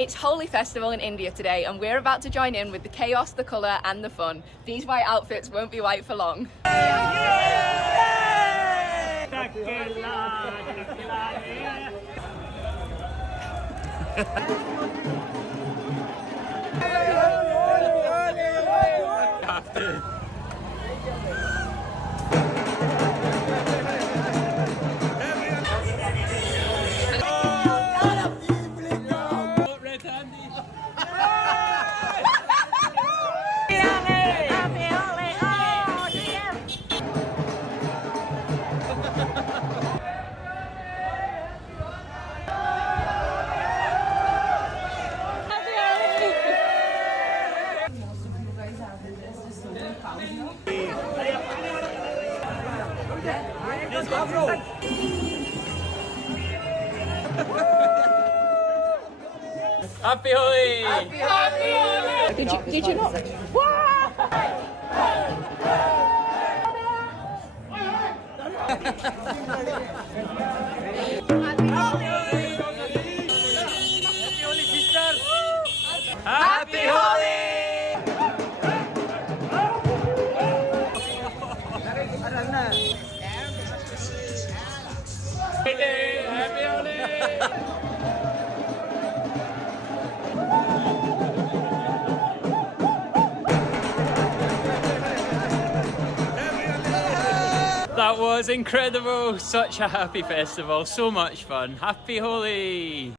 It's Holi festival in India today and we're about to join in with the chaos, the colour and the fun. These white outfits won't be white for long. Happy Holi! Happy Holi! Did you not? Happy Holi! Happy Holi! That was incredible, such a happy festival, so much fun. Happy Holi!